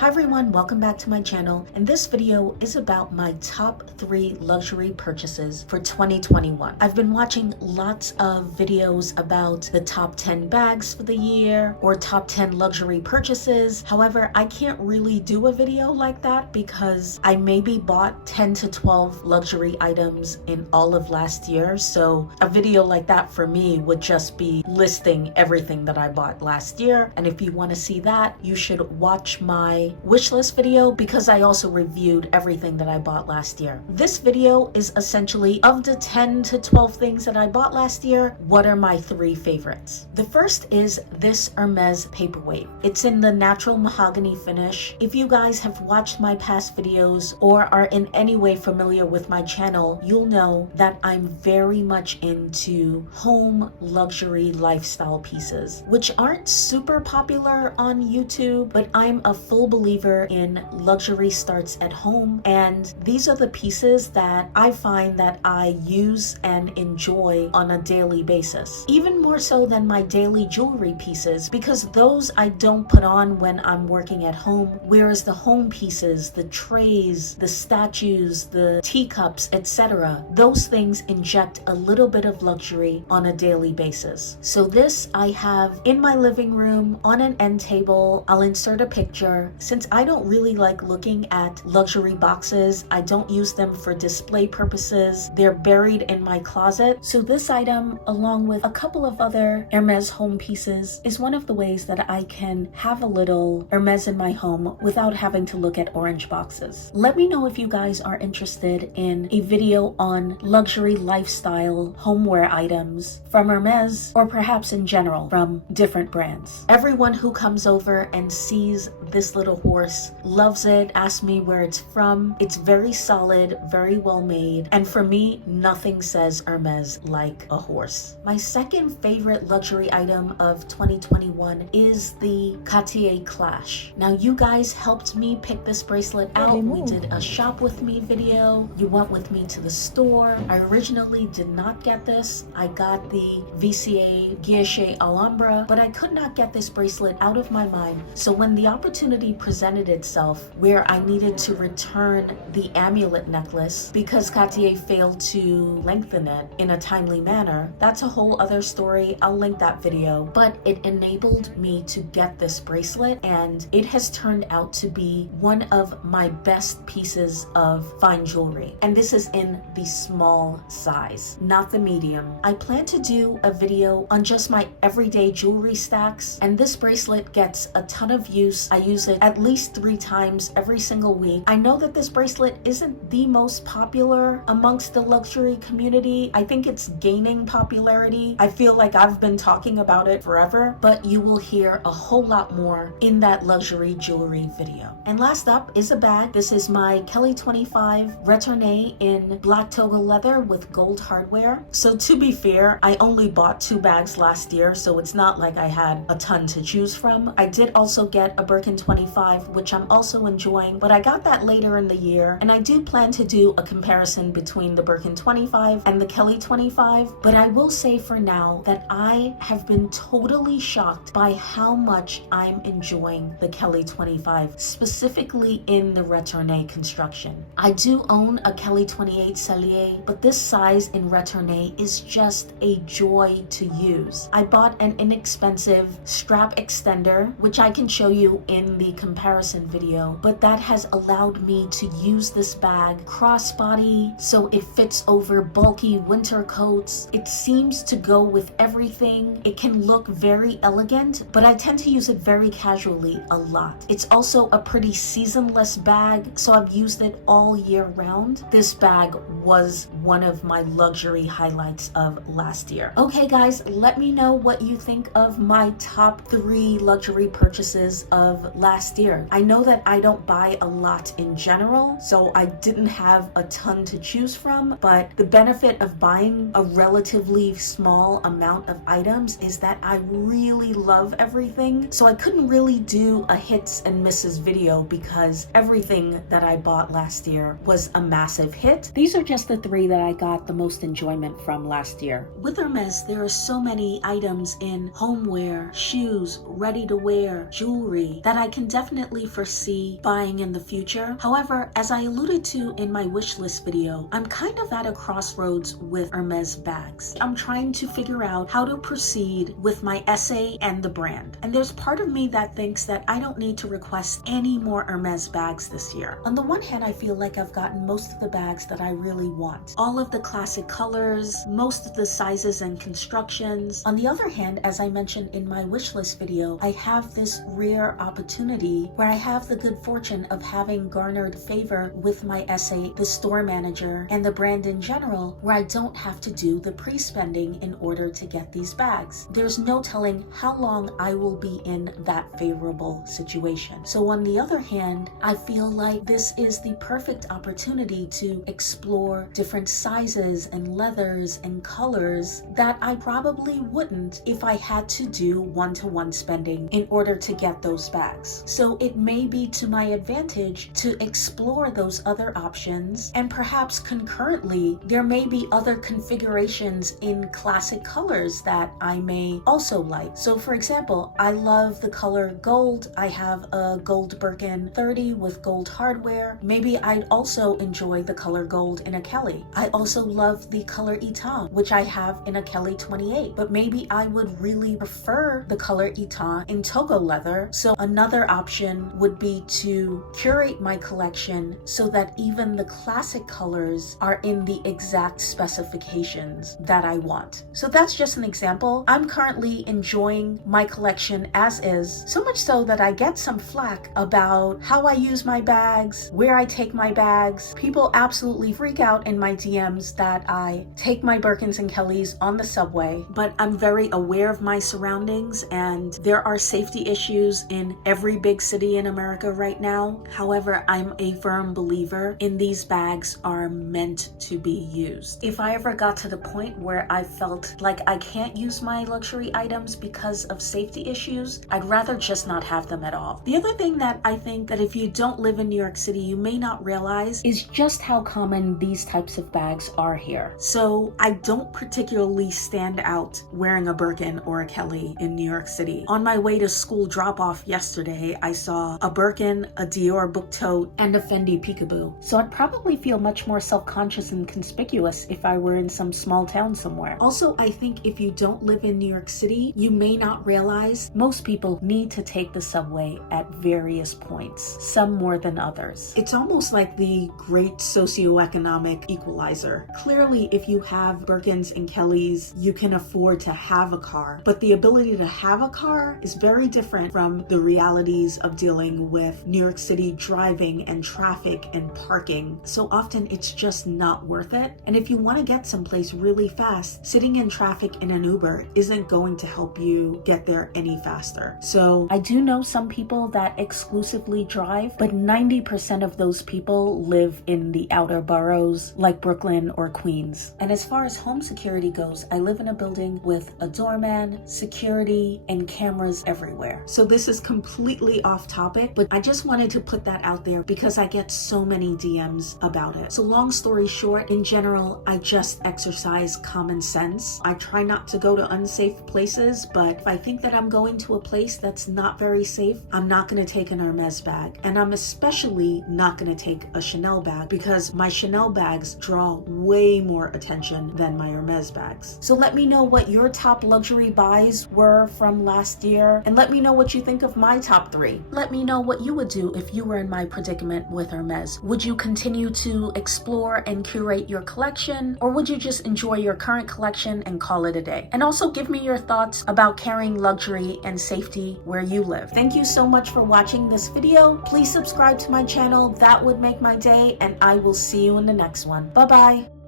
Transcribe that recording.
Hi everyone, welcome back to my channel, and this video is about my top 3 luxury purchases for 2021. I've been watching lots of videos about the top 10 bags for the year or top 10 luxury purchases. However, I can't really do a video like that because I maybe bought 10 to 12 luxury items in all of last year. So a video like that for me would just be listing everything that I bought last year. And if you want to see that, you should watch my wish list video because I also reviewed everything that I bought last year. This video is essentially of the 10 to 12 things that I bought last year, what are my 3 favorites? The first is this Hermès paperweight. It's in the natural mahogany finish. If you guys have watched my past videos or are in any way familiar with my channel, you'll know that I'm very much into home luxury lifestyle pieces, which aren't super popular on YouTube, but I'm a full believer in luxury starts at home, and these are the pieces that I find that I use and enjoy on a daily basis, even more so than my daily jewelry pieces, because those I don't put on when I'm working at home, whereas the home pieces, the trays, the statues, the teacups, etc., those things inject a little bit of luxury on a daily basis. So this I have in my living room on an end table. I'll insert a picture. Since I don't really like looking at luxury boxes, I don't use them for display purposes. They're buried in my closet. So this item, along with a couple of other Hermès home pieces, is one of the ways that I can have a little Hermès in my home without having to look at orange boxes. Let me know if you guys are interested in a video on luxury lifestyle homeware items from Hermès, or perhaps in general from different brands. Everyone who comes over and sees this little horse loves it, asks me where it's from. It's very solid, very well made, and for me, nothing says Hermès like a horse. My second favorite luxury item of 2021 is the Cartier Clash. Now, you guys helped me pick this bracelet out. We did a shop with me video. You went with me to the store. I originally did not get this. I got the VCA Guilloche Alhambra, but I could not get this bracelet out of my mind. So when the opportunity presented itself where I needed to return the amulet necklace because Cartier failed to lengthen it in a timely manner, that's a whole other story. I'll link that video, but it enabled me to get this bracelet, and it has turned out to be one of my best pieces of fine jewelry. And this is in the small size, not the medium. I plan to do a video on just my everyday jewelry stacks, and this bracelet gets a ton of use. I use it at least 3 times every single week. I know that this bracelet isn't the most popular amongst the luxury community. I think it's gaining popularity. I feel like I've been talking about it forever, but you will hear a whole lot more in that luxury jewelry video. And last up is a bag. This is my Kelly 25 Retourné in black toga leather with gold hardware. So to be fair, I only bought 2 bags last year, so it's not like I had a ton to choose from. I did also get a Birkin 25, which I'm also enjoying, but I got that later in the year, and I do plan to do a comparison between the Birkin 25 and the Kelly 25, but I will say for now that I have been totally shocked by how much I'm enjoying the Kelly 25, specifically in the Retourné construction. I do own a Kelly 28 Cellier, but this size in Retourné is just a joy to use. I bought an inexpensive strap extender, which I can show you in the comparison video, but that has allowed me to use this bag crossbody, so it fits over bulky winter coats. It seems to go with everything. It can look very elegant, but I tend to use it very casually a lot. It's also a pretty seasonless bag, so I've used it all year round. This bag was one of my luxury highlights of last year. Okay guys, let me know what you think of my top 3 luxury purchases of last year. I know that I don't buy a lot in general, so I didn't have a ton to choose from, but the benefit of buying a relatively small amount of items is that I really love everything. So I couldn't really do a hits and misses video because everything that I bought last year was a massive hit. These are just the 3 that I got the most enjoyment from last year. With Hermès, there are so many items in homeware, shoes, ready to wear, jewelry that I can definitely definitely foresee buying in the future. However, as I alluded to in my wish list video, I'm kind of at a crossroads with Hermès bags. I'm trying to figure out how to proceed with my essay and the brand. And there's part of me that thinks that I don't need to request any more Hermès bags this year. On the one hand, I feel like I've gotten most of the bags that I really want. All of the classic colors, most of the sizes and constructions. On the other hand, as I mentioned in my wish list video, I have this rare opportunity where I have the good fortune of having garnered favor with my essay, the store manager, and the brand in general, where I don't have to do the pre-spending in order to get these bags. There's no telling how long I will be in that favorable situation. So on the other hand, I feel like this is the perfect opportunity to explore different sizes and leathers and colors that I probably wouldn't if I had to do one-to-one spending in order to get those bags. So it may be to my advantage to explore those other options, and perhaps concurrently there may be other configurations in classic colors that I may also like. So for example, I love the color gold. I have a gold Birkin 30 with gold hardware. Maybe I'd also enjoy the color gold in a Kelly. I also love the color Eton, which I have in a Kelly 28, but maybe I would really prefer the color Eton in Togo leather. So another option would be to curate my collection so that even the classic colors are in the exact specifications that I want. So that's just an example. I'm currently enjoying my collection as is, so much so that I get some flack about how I use my bags, where I take my bags. People absolutely freak out in my DMs that I take my Birkins and Kellys on the subway, but I'm very aware of my surroundings, and there are safety issues in every big city in America right now. However, I'm a firm believer in these bags are meant to be used. If I ever got to the point where I felt like I can't use my luxury items because of safety issues, I'd rather just not have them at all. The other thing that I think that if you don't live in New York City, you may not realize is just how common these types of bags are here. So I don't particularly stand out wearing a Birkin or a Kelly in New York City. On my way to school drop-off yesterday, I saw a Birkin, a Dior book tote, and a Fendi peekaboo. So I'd probably feel much more self-conscious and conspicuous if I were in some small town somewhere. Also, I think if you don't live in New York City, you may not realize most people need to take the subway at various points, some more than others. It's almost like the great socioeconomic equalizer. Clearly, if you have Birkins and Kellys, you can afford to have a car, but the ability to have a car is very different from the realities of dealing with New York City driving and traffic and parking. So often it's just not worth it. And if you want to get someplace really fast, sitting in traffic in an Uber isn't going to help you get there any faster. So I do know some people that exclusively drive, but 90% of those people live in the outer boroughs like Brooklyn or Queens. And as far as home security goes, I live in a building with a doorman, security, and cameras everywhere. So this is completely off topic, but I just wanted to put that out there because I get so many DMs about it. So long story short, in general, I just exercise common sense. I try not to go to unsafe places, but if I think that I'm going to a place that's not very safe, I'm not going to take an Hermès bag. And I'm especially not going to take a Chanel bag because my Chanel bags draw way more attention than my Hermès bags. So let me know what your top luxury buys were from last year, and let me know what you think of my top 3. Let me know what you would do if you were in my predicament with Hermès. Would you continue to explore and curate your collection, or would you just enjoy your current collection and call it a day? And also give me your thoughts about carrying luxury and safety where you live. Thank you so much for watching this video. Please subscribe to my channel. That would make my day, and I will see you in the next one. Bye-bye.